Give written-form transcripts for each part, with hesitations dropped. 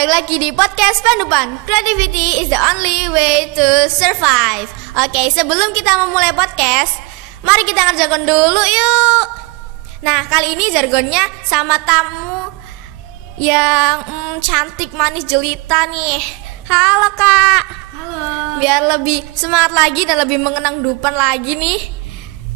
balik lagi di podcast Pandupan. Creativity is the only way to survive. Oke, sebelum kita memulai podcast, mari kita ngerjakan dulu yuk. Nah, kali ini jargonnya sama tamu yang cantik, manis, jelita nih. Halo Kak. Halo. Biar lebih semangat lagi dan lebih mengenang Dupan lagi nih,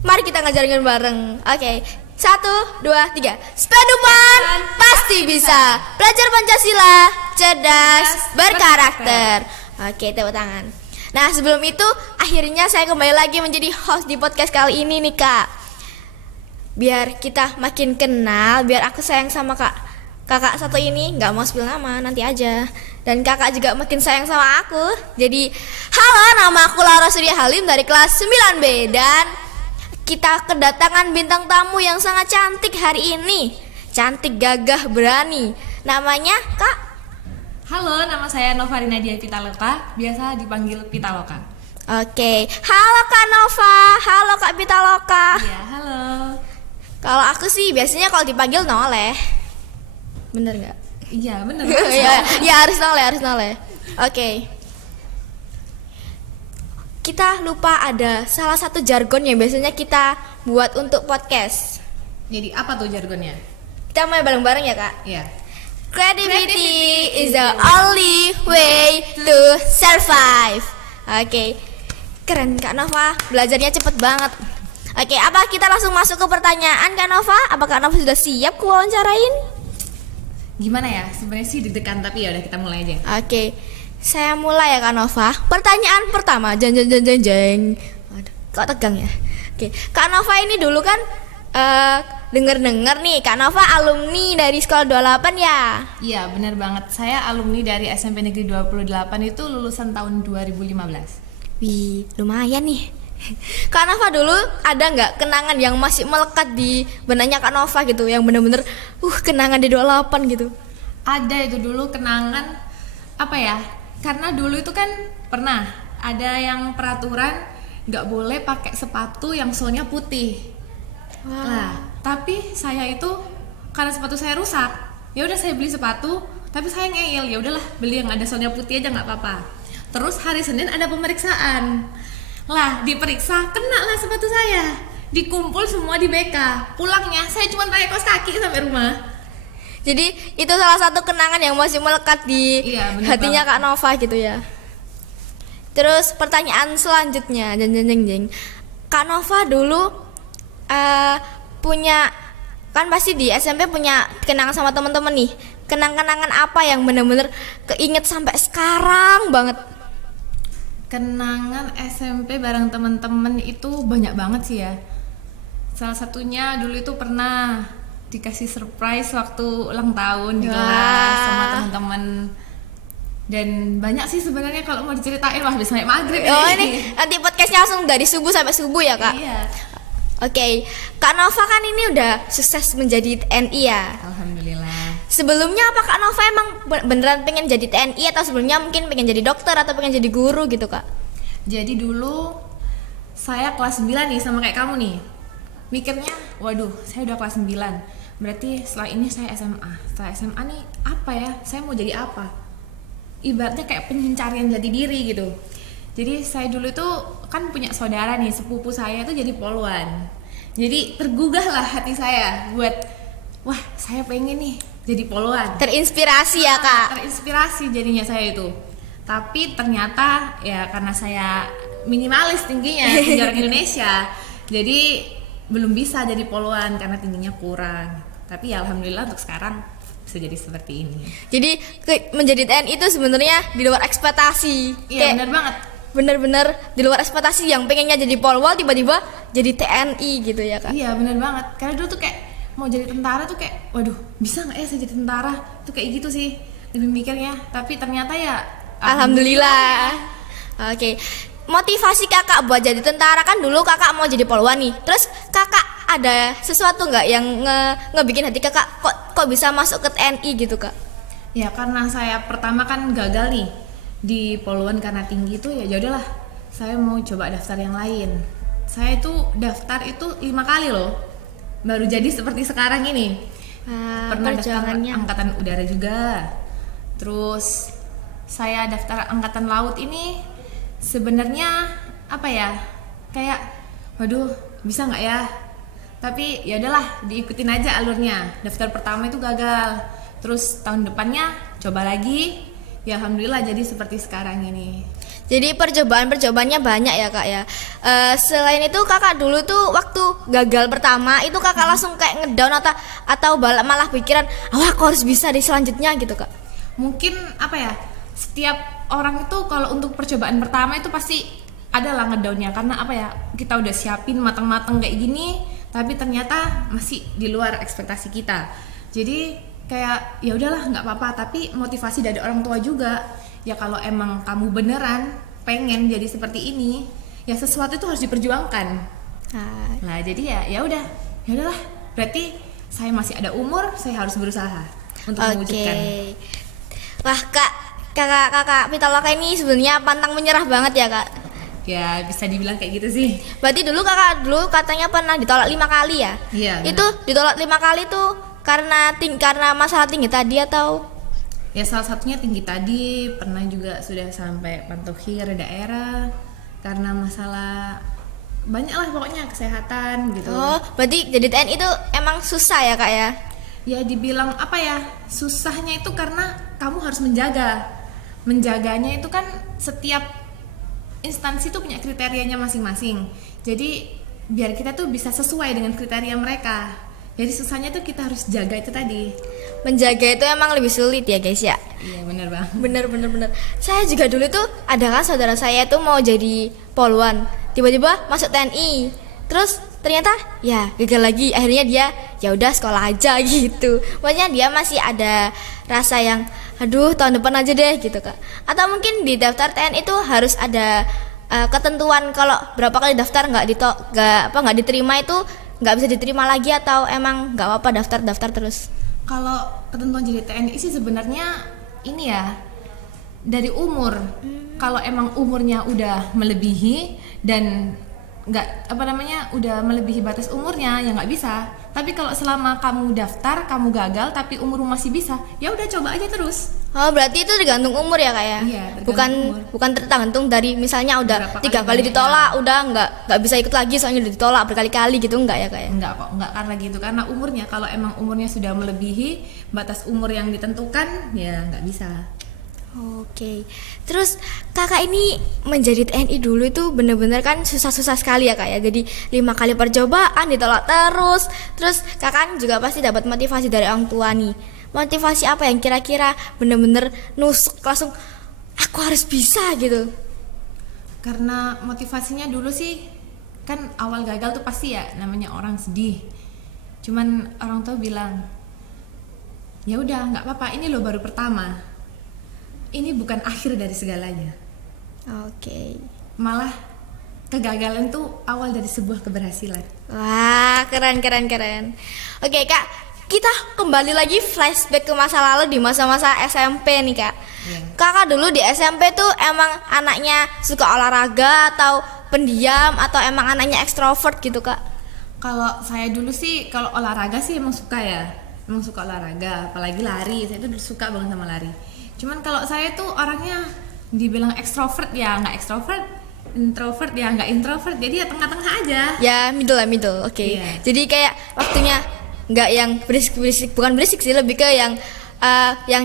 mari kita ngajarin bareng. Oke, 1, 2, 3. Sepadupan pasti bisa. Belajar Pancasila, cerdas, berkarakter. Oke, tepuk tangan. Nah, sebelum itu akhirnya saya kembali lagi menjadi host di podcast kali ini nih Kak. Biar kita makin kenal, biar aku sayang sama kakak satu ini. Gak mau spill nama, nanti aja. Dan kakak juga makin sayang sama aku. Jadi, halo, nama aku Laura Surya Halim dari kelas 9B. Dan kita kedatangan bintang tamu yang sangat cantik hari ini. Cantik, gagah, berani. Namanya Kak? Halo, nama saya Novarina Dia Pitaloka, biasa dipanggil Pitaloka. Oke, halo Kak Nova. Halo Kak Pitaloka. Iya, halo. Kalau aku sih biasanya kalau dipanggil Noleh. Bener nggak? Iya, bener. Ya harus Noleh. Oke. Kita lupa ada salah satu jargon yang biasanya kita buat untuk podcast. Jadi apa tuh jargonnya? Kita mulai bareng-bareng ya Kak. Iya. Creativity is the only way to survive. Oke. Keren Kak Nova, belajarnya cepet banget. Oke, apa kita langsung masuk ke pertanyaan Kak Nova? Apakah Kak Nova sudah siap ku wawancarain? Gimana ya? Sebenarnya sih deg-degan, tapi ya udah kita mulai aja. Oke. Saya mulai ya Kak Nova. Pertanyaan pertama, jeng. Aduh, kok tegang ya? Oke, Kak Nova ini dulu kan denger nih, Kak Nova alumni dari Sekolah 28 ya? Iya, bener banget. Saya alumni dari SMP Negeri 28 itu lulusan tahun 2015. Wih, lumayan nih. Kak Nova dulu ada nggak kenangan yang masih melekat di benaknya Kak Nova gitu, yang bener-bener kenangan di 28 gitu? Ada itu dulu kenangan apa ya? Karena dulu itu kan pernah ada yang peraturan nggak boleh pakai sepatu yang solnya putih. Wow. Nah, tapi saya itu karena sepatu saya rusak, ya udah saya beli sepatu, tapi saya ngeyel, ya udahlah beli yang ada solnya putih aja nggak apa-apa. Terus hari Senin ada pemeriksaan, lah diperiksa kena lah sepatu saya, dikumpul semua di BK. Pulangnya saya cuma pakai kaos kaki sampai rumah. Jadi itu salah satu kenangan yang masih melekat di hatinya Kak Nova gitu ya. Terus pertanyaan selanjutnya, jeng. Kak Nova dulu punya, kan pasti di SMP punya kenangan sama teman-teman nih. Kenangan apa yang bener-bener keinget sampai sekarang banget? Kenangan SMP bareng teman-teman itu banyak banget sih ya. Salah satunya dulu itu pernah dikasih surprise waktu ulang tahun di kelas sama teman-teman. Dan banyak sih sebenarnya kalau mau diceritain bisa sampai maghrib. Oh ini nanti podcastnya langsung dari subuh sampai subuh ya Kak? Iya. Oke, Kak Nova kan ini udah sukses menjadi TNI ya? Alhamdulillah. Sebelumnya apa Kak Nova emang beneran pengen jadi TNI atau sebelumnya mungkin pengen jadi dokter atau pengen jadi guru gitu Kak? Jadi dulu saya kelas 9 nih sama kayak kamu nih. Mikirnya, waduh saya udah kelas 9, berarti setelah ini saya SMA. Setelah SMA nih apa ya, saya mau jadi apa? Ibaratnya kayak pencarian jati diri gitu. Jadi saya dulu tuh kan punya saudara nih, sepupu saya tuh jadi poluan. Jadi tergugah lah hati saya buat, wah saya pengen nih jadi poluan. Terinspirasi ya Kak? Terinspirasi jadinya saya itu. Tapi ternyata ya karena saya minimalis tingginya di orang Indonesia, jadi belum bisa jadi poluan karena tingginya kurang. Tapi ya alhamdulillah untuk sekarang bisa jadi seperti ini. Jadi menjadi TNI itu sebenarnya di luar ekspektasi. Iya benar banget. Bener-bener di luar ekspektasi, yang pengennya jadi polwal tiba-tiba jadi TNI gitu ya Kak? Iya benar banget. Karena dulu tuh kayak mau jadi tentara tuh kayak, waduh bisa nggak ya saya jadi tentara? Tuh kayak gitu sih lebih mikirnya. Tapi ternyata ya alhamdulillah. Oke. Motivasi kakak buat jadi tentara, kan dulu kakak mau jadi polwan nih. Terus kakak ada sesuatu nggak yang ngebikin hati kakak kok bisa masuk ke TNI gitu Kak? Ya karena saya pertama kan gagal nih di poluan karena tinggi itu, ya udahlah saya mau coba daftar yang lain. Saya itu daftar itu 5 kali loh, baru jadi seperti sekarang ini. Pernah daftar angkatan udara juga, Terus saya daftar angkatan laut ini sebenarnya apa ya, kayak waduh bisa nggak ya, tapi ya udahlah diikutin aja alurnya. Daftar pertama itu gagal, terus tahun depannya coba lagi, ya alhamdulillah jadi seperti sekarang ini. Jadi percobaannya banyak ya kak ya. Selain itu kakak dulu tuh waktu gagal pertama itu kakak langsung kayak ngedown atau malah pikiran, wah aku harus bisa di selanjutnya gitu kak? Mungkin apa ya, setiap orang itu kalau untuk percobaan pertama itu pasti ada lah ngedownnya, karena apa ya, kita udah siapin matang-matang kayak gini tapi ternyata masih di luar ekspektasi kita. Jadi kayak ya udahlah nggak apa-apa, tapi motivasi dari orang tua juga ya, kalau emang kamu beneran pengen jadi seperti ini ya sesuatu itu harus diperjuangkan. Nah jadi ya udahlah, berarti saya masih ada umur, saya harus berusaha untuk mewujudkan. Wah kakak Pitaloka ini sebenarnya pantang menyerah banget ya kak? Ya bisa dibilang kayak gitu sih. Berarti kakak dulu katanya pernah ditolak 5 kali ya? Iya. Itu ditolak 5 kali tuh karena masalah tinggi tadi atau? Ya salah satunya tinggi tadi, pernah juga sudah sampai pantohir daerah karena masalah banyak lah pokoknya kesehatan gitu. Oh berarti jadi TNI itu emang susah ya kak ya? Ya dibilang apa ya, susahnya itu karena kamu harus menjaganya itu kan setiap instansi tuh punya kriterianya masing-masing. Jadi biar kita tuh bisa sesuai dengan kriteria mereka. Jadi susahnya tuh kita harus jaga itu tadi. Menjaga itu emang lebih sulit ya guys ya. Iya benar bang. Bener. Saya juga dulu tuh ada kan saudara saya tuh mau jadi poluan, tiba-tiba masuk TNI. Terus ternyata ya gagal lagi. Akhirnya dia ya udah sekolah aja gitu. Maksudnya dia masih ada rasa yang aduh tahun depan aja deh gitu kak. Atau mungkin di daftar TNI itu harus ada ketentuan kalau berapa kali daftar nggak diterima itu nggak bisa diterima lagi, atau emang nggak apa-apa daftar terus? Kalau ketentuan jadi TNI sih sebenarnya ini ya dari umur. Kalau emang umurnya udah melebihi dan udah melebihi batas umurnya ya nggak bisa. Tapi kalau selama kamu daftar kamu gagal tapi umur masih bisa, ya udah coba aja terus. Oh berarti itu tergantung umur ya kak ya? Iya, bukan tergantung dari misalnya udah 3 kali ditolak udah nggak bisa ikut lagi soalnya udah ditolak berkali-kali gitu, enggak ya kak ya? Enggak kok, enggak karena gitu, karena umurnya kalau emang umurnya sudah melebihi batas umur yang ditentukan ya nggak bisa. Oke. Terus kakak ini menjadi TNI dulu itu bener-bener kan susah-susah sekali ya kak ya. Jadi 5 kali percobaan ditolak terus kakak juga pasti dapat motivasi dari orang tua nih. Motivasi apa yang kira-kira bener-bener nusuk langsung aku harus bisa gitu? Karena motivasinya dulu sih kan awal gagal tuh pasti ya namanya orang sedih. Cuman orang tua bilang ya udah nggak apa-apa, ini lo baru pertama. Ini bukan akhir dari segalanya. Oke. Malah kegagalan tuh awal dari sebuah keberhasilan. Wah, keren. Oke, Kak, kita kembali lagi flashback ke masa lalu di masa-masa SMP nih, Kak. Yeah. Kakak dulu di SMP tuh emang anaknya suka olahraga atau pendiam atau emang anaknya ekstrovert gitu, Kak? Kalau saya dulu sih kalau olahraga sih emang suka ya. Emang suka olahraga, apalagi lari. Saya tuh suka banget sama lari. Cuman kalau saya tuh orangnya dibilang ekstrovert ya nggak ekstrovert, introvert ya nggak introvert, jadi ya tengah-tengah aja. Ya middle, oke. Yeah. Jadi kayak waktunya nggak yang berisik, bukan berisik sih, lebih ke yang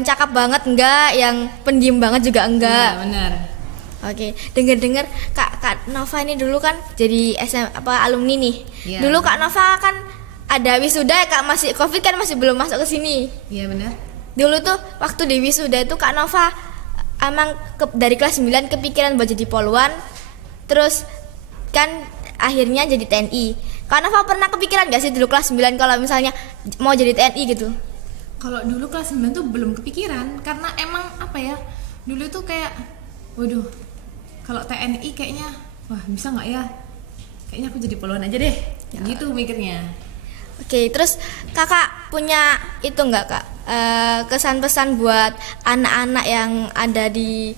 cakap banget enggak, yang pendiam banget juga enggak. Iya benar. Oke, dengar Kak Nova ini dulu kan jadi alumni nih. Yeah. Dulu Kak Nova kan ada wisuda ya Kak, masih Covid kan masih belum masuk ke sini. Iya benar. Dulu tuh waktu di wisuda itu Kak Nova emang dari kelas 9 kepikiran buat jadi poluan, terus kan akhirnya jadi TNI. Kak Nova pernah kepikiran gak sih dulu kelas 9 kalau misalnya mau jadi TNI gitu? Kalau dulu kelas 9 tuh belum kepikiran, karena emang apa ya, dulu tuh kayak waduh kalau TNI kayaknya wah bisa gak ya, kayaknya aku jadi poluan aja deh ya. Gitu mikirnya. Oke, terus kakak punya itu nggak Kak, kesan-pesan buat anak-anak yang ada di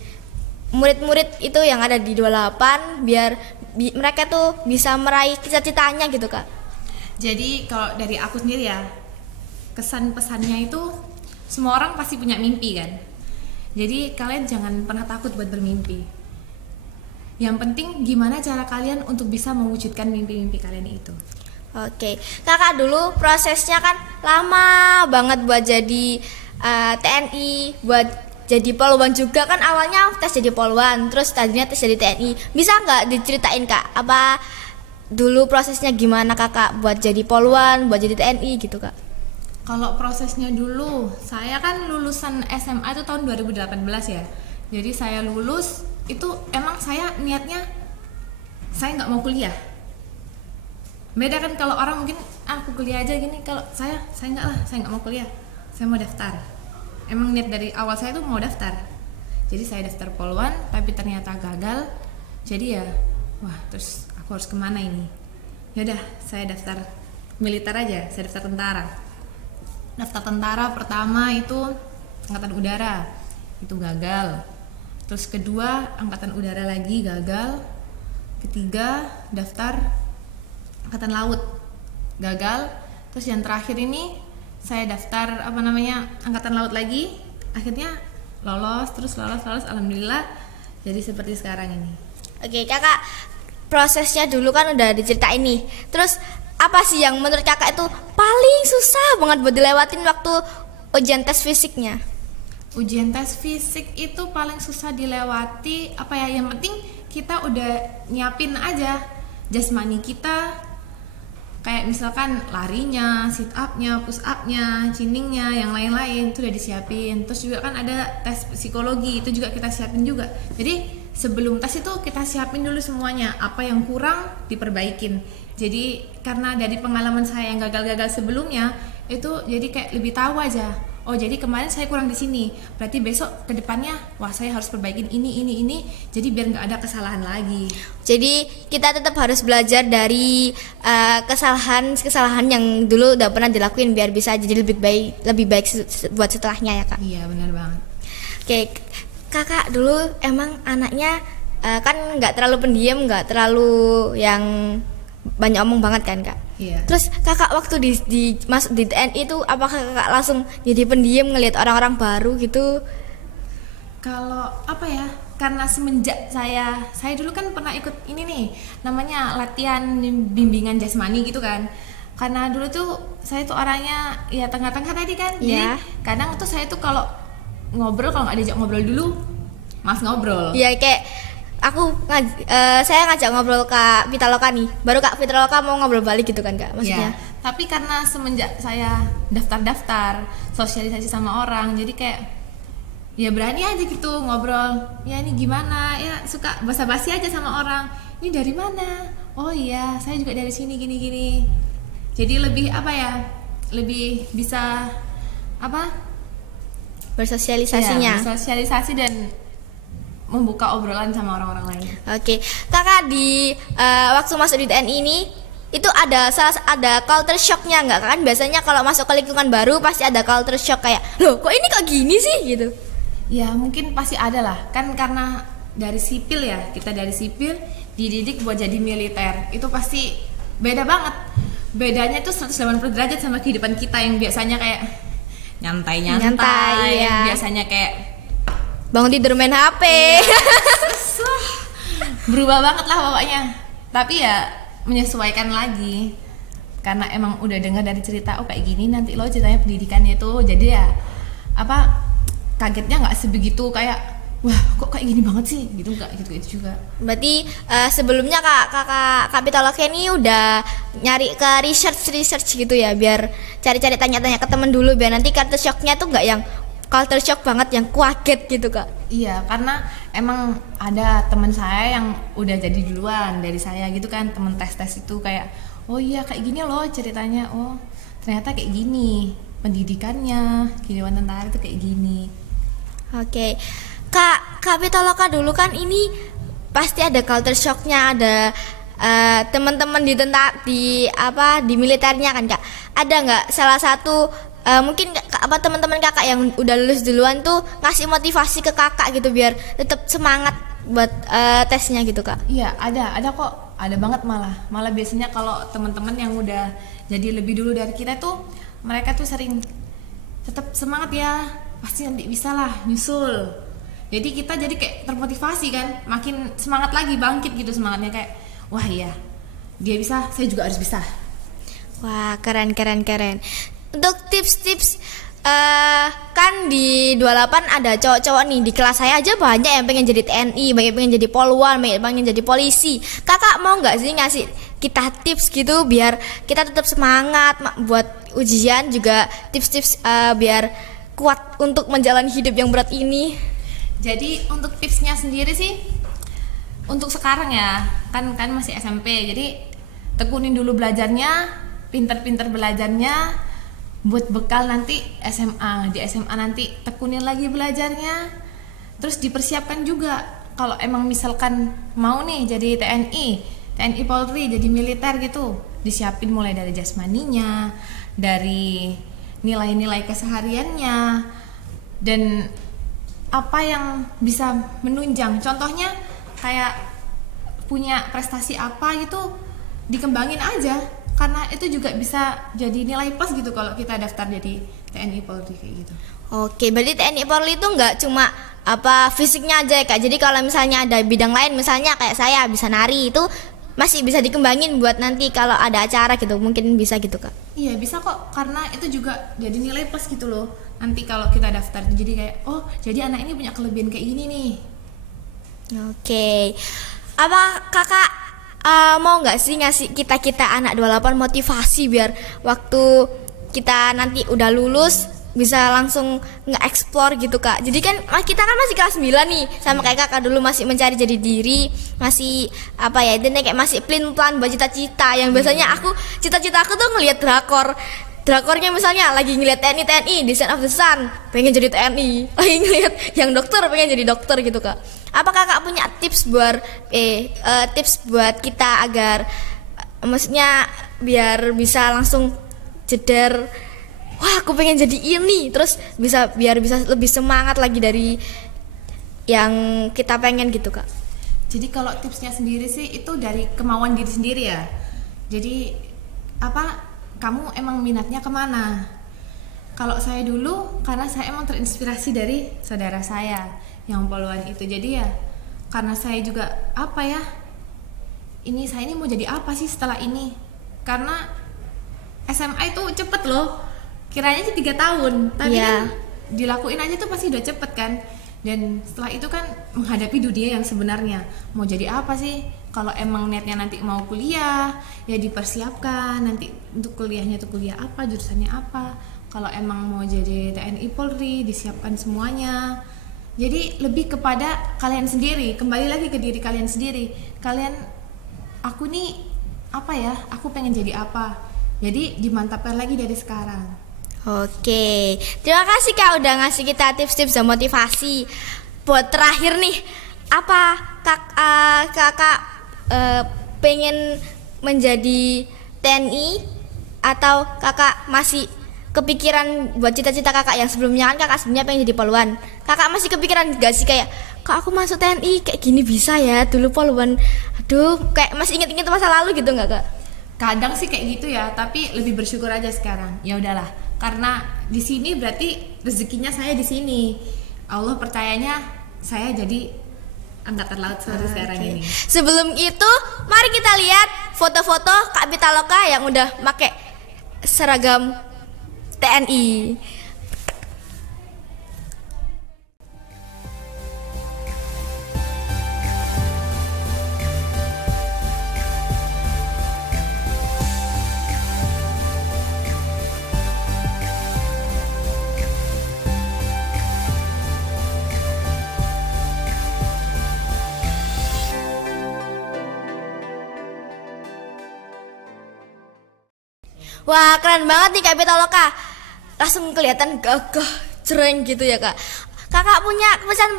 murid-murid itu yang ada di 28 biar mereka tuh bisa meraih cita-citanya gitu Kak? Jadi kalau dari aku sendiri ya, kesan pesannya itu semua orang pasti punya mimpi kan. Jadi kalian jangan pernah takut buat bermimpi. Yang penting gimana cara kalian untuk bisa mewujudkan mimpi-mimpi kalian itu. Oke, kakak dulu prosesnya kan lama banget buat jadi TNI, buat jadi poluan juga kan, awalnya tes jadi poluan, terus tadinya tes jadi TNI. Bisa nggak diceritain kak, apa dulu prosesnya gimana kakak buat jadi poluan, buat jadi TNI gitu kak? Kalau prosesnya dulu, saya kan lulusan SMA itu tahun 2018 ya. Jadi saya lulus itu emang saya niatnya saya nggak mau kuliah. Beda kan kalau orang mungkin aku kuliah aja gini, kalau saya nggak lah, saya nggak mau kuliah, saya mau daftar. Emang niat dari awal saya tuh mau daftar. Jadi saya daftar poluan tapi ternyata gagal. Jadi ya, wah terus aku harus kemana ini? Yaudah saya daftar militer aja, saya daftar tentara. Daftar tentara pertama itu angkatan udara, itu gagal. Terus kedua angkatan udara lagi gagal. Ketiga daftar angkatan laut, gagal. Terus yang terakhir ini saya daftar angkatan laut lagi, akhirnya lolos, alhamdulillah jadi seperti sekarang ini. Oke kakak, prosesnya dulu kan udah diceritain nih, terus apa sih yang menurut kakak itu paling susah banget buat dilewatin waktu ujian tes fisiknya? Ujian tes fisik itu paling susah dilewati yang penting kita udah nyiapin aja jasmani kita, kayak misalkan larinya, sit up-nya, push up-nya, chinning-nya, yang lain-lain itu udah disiapin. Terus juga kan ada tes psikologi, itu juga kita siapin juga. Jadi sebelum tes itu kita siapin dulu semuanya, apa yang kurang diperbaikin. Jadi karena dari pengalaman saya yang gagal-gagal sebelumnya, itu jadi kayak lebih tahu aja. Oh jadi kemarin saya kurang di sini, berarti besok ke depannya wah saya harus perbaikin ini, jadi biar nggak ada kesalahan lagi. Jadi kita tetap harus belajar dari kesalahan yang dulu udah pernah dilakuin biar bisa jadi lebih baik buat setelahnya ya kak. Iya benar banget. Oke kakak dulu emang anaknya kan nggak terlalu pendiam, nggak terlalu yang banyak omong banget kan kak. Iya. Terus kakak waktu masuk di TNI itu apakah kakak langsung jadi pendiam ngelihat orang-orang baru gitu? Kalau karena semenjak saya dulu kan pernah ikut ini nih, namanya latihan bimbingan jasmani gitu kan. Karena dulu tuh saya tuh orangnya ya tengah-tengah tadi kan. Yeah. Jadi kadang tuh saya tuh kalau ngobrol, kalau nggak diajak ngobrol dulu, malas ngobrol. Iya kayak saya ngajak ngobrol Kak Pitaloka nih, baru Kak Pitaloka mau ngobrol balik gitu kan kak, maksudnya. Ya, tapi karena semenjak saya daftar sosialisasi sama orang, jadi kayak ya berani aja gitu ngobrol. Ya ini gimana? Ya suka basa-basi aja sama orang. Ini dari mana? Oh iya, saya juga dari sini gini. Jadi lebih lebih bisa bersosialisasinya. Ya, bersosialisasi dan membuka obrolan sama orang-orang lain. Oke, kakak di waktu masuk di TNI ini itu ada culture shocknya nggak kan? Biasanya kalau masuk ke lingkungan baru pasti ada culture shock kayak, loh kok ini kok gini sih gitu. Ya mungkin pasti ada lah, kan karena dari sipil ya, kita dari sipil dididik buat jadi militer, itu pasti beda banget. Bedanya tuh 180 derajat sama kehidupan kita yang biasanya kayak nyantai ya. Biasanya kayak bangun tidur main HP. Iya. Berubah banget lah pokoknya. Tapi ya menyesuaikan lagi. Karena emang udah dengar dari cerita, oh kayak gini nanti lo ceritanya pendidikannya tuh. Jadi ya kagetnya nggak sebegitu kayak wah kok kayak gini banget sih gitu, nggak gitu juga. Berarti sebelumnya kakak Pitaloka ini udah nyari ke research gitu ya, biar cari-cari tanya-tanya ke temen dulu biar nanti culture shocknya tuh nggak yang culture shock banget yang kaget gitu kak. Iya, karena emang ada teman saya yang udah jadi duluan dari saya gitu kan, temen tes itu kayak oh iya kayak gini loh ceritanya, oh ternyata kayak gini pendidikannya, kehidupan tentara itu kayak gini. Oke. Kak Pitaloka dulu kan ini pasti ada culture shocknya, ada teman-teman di militernya kan kak. Ada nggak salah satu mungkin teman-teman kakak yang udah lulus duluan tuh ngasih motivasi ke kakak gitu biar tetap semangat buat tesnya gitu kak? Iya ada kok, ada banget malah biasanya kalau teman-teman yang udah jadi lebih dulu dari kita tuh mereka tuh sering tetap semangat ya, pasti nanti bisa lah nyusul. Jadi kita jadi kayak termotivasi kan, makin semangat lagi, bangkit gitu semangatnya, kayak wah iya dia bisa, saya juga harus bisa. Wah, keren. Untuk tips-tips kan di 28 ada cowok-cowok nih, di kelas saya aja banyak yang pengen jadi TNI, banyak pengen jadi poluan, banyak pengen jadi polisi. Kakak mau nggak sih ngasih kita tips gitu biar kita tetap semangat buat ujian, juga tips-tips biar kuat untuk menjalani hidup yang berat ini? Jadi untuk tipsnya sendiri sih, untuk sekarang ya kan masih SMP, jadi tekunin dulu belajarnya, pinter-pinter belajarnya buat bekal nanti SMA. Di SMA nanti tekunin lagi belajarnya, terus dipersiapkan juga kalau emang misalkan mau nih jadi TNI Polri, jadi militer gitu, disiapin mulai dari jasmaninya, dari nilai-nilai kesehariannya, dan apa yang bisa menunjang, contohnya kayak punya prestasi apa gitu, dikembangin aja, karena itu juga bisa jadi nilai plus gitu kalau kita daftar jadi TNI Polri kayak gitu. Oke, berarti TNI Polri itu nggak cuma apa fisiknya aja ya Kak. Jadi kalau misalnya ada bidang lain, misalnya kayak saya bisa nari, itu masih bisa dikembangin buat nanti kalau ada acara gitu, mungkin bisa gitu Kak. Iya bisa kok, karena itu juga jadi nilai plus gitu loh. Nanti kalau kita daftar jadi kayak, oh jadi anak ini punya kelebihan kayak gini nih. Oke, apa kakak mau nggak sih ngasih kita anak 28 motivasi biar waktu kita nanti udah lulus bisa langsung nge-explore gitu Kak. Jadi kan kita kan masih kelas 9 nih, sama kayak kakak dulu masih mencari jadi diri, masih apa ya, dan kayak masih plan buat cita-cita. Yang biasanya cita-cita aku tuh ngelihat drakornya, misalnya lagi ngeliat TNI Descent of the Sun, pengen jadi TNI, lagi ngeliat yang dokter, pengen jadi dokter gitu Kak. Apa kakak punya tips buat kita agar maksudnya biar bisa langsung jeder, wah aku pengen jadi ini, terus biar bisa lebih semangat lagi dari yang kita pengen gitu Kak? Jadi kalau tipsnya sendiri sih itu dari kemauan diri sendiri ya. Jadi kamu emang minatnya kemana? Kalau saya dulu, karena saya emang terinspirasi dari saudara saya yang poluan itu. Jadi ya karena saya juga saya ini mau jadi apa sih setelah ini? Karena SMA itu cepet loh, kiranya sih 3 tahun, tapi kan dilakuin aja tuh pasti udah cepet kan. Dan setelah itu kan menghadapi dunia yang sebenarnya, mau jadi apa sih? Kalau emang niatnya nanti mau kuliah, ya dipersiapkan nanti untuk kuliahnya tuh kuliah apa, jurusannya apa. Kalau emang mau jadi TNI Polri, disiapkan semuanya. Jadi lebih kepada kalian sendiri, kembali lagi ke diri kalian sendiri. Aku nih aku pengen jadi apa. Jadi dimantapkan lagi dari sekarang. Oke, terima kasih Kak udah ngasih kita tips-tips dan motivasi. Buat terakhir nih, apa kakak pengen menjadi TNI atau kakak masih kepikiran buat cita-cita kakak yang sebelumnya? Kan kakak sebelumnya pengen jadi poluan. Kakak masih kepikiran gak sih kayak, kok aku masuk TNI kayak gini bisa ya, dulu poluan, aduh kayak masih inget-inget masa lalu gitu nggak Kak? Kadang sih kayak gitu ya, tapi lebih bersyukur aja sekarang. Ya udahlah, karena di sini berarti rezekinya saya di sini. Allah percayanya saya jadi angkatan laut seperti sekarang ini. Sebelum itu, mari kita lihat foto-foto Kak Pitaloka yang udah pakai seragam TNI. Wah keren banget nih Kak Pitaloka, langsung kelihatan gagah, cereng gitu ya Kak. Kakak punya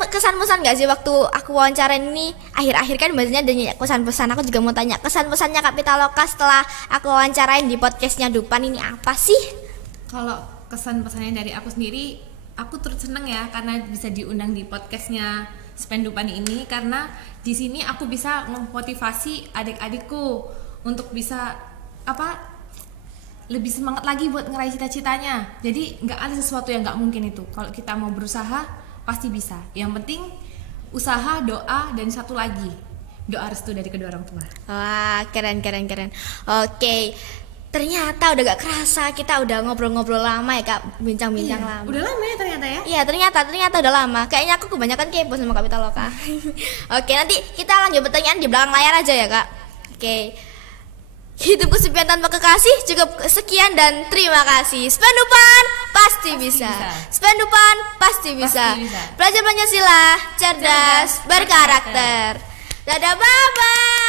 kesan-pesan gak sih waktu aku wawancarain ini? Akhir-akhir kan biasanya ada pesan-pesan, aku juga mau tanya kesan-pesannya Kak Pitaloka setelah aku wawancarain di podcastnya Dupan ini apa sih? Kalau kesan-pesannya dari aku sendiri, aku turut seneng ya karena bisa diundang di podcastnya Spendupan ini, karena di sini aku bisa memotivasi adik-adikku untuk bisa lebih semangat lagi buat ngeraih cita-citanya. Jadi nggak ada sesuatu yang nggak mungkin itu. Kalau kita mau berusaha, pasti bisa. Yang penting usaha, doa, dan satu lagi, doa restu dari kedua orang tua. Wah, keren. Oke. Ternyata udah gak kerasa kita udah ngobrol-ngobrol lama ya Kak, bincang-bincang lama. Udah lama ya ternyata ya? Iya, ternyata udah lama. Kayaknya aku kebanyakan kepo sama Kak Pitaloka. Oke, nanti kita lanjut pertanyaan di belakang layar aja ya Kak. Oke. Hidup kesepian tanpa kekasih. Cukup sekian dan terima kasih. Spendupan pasti bisa. Spendupan pasti bisa. Belajar Pancasila, cerdas, berkarakter. Dadah, bye-bye.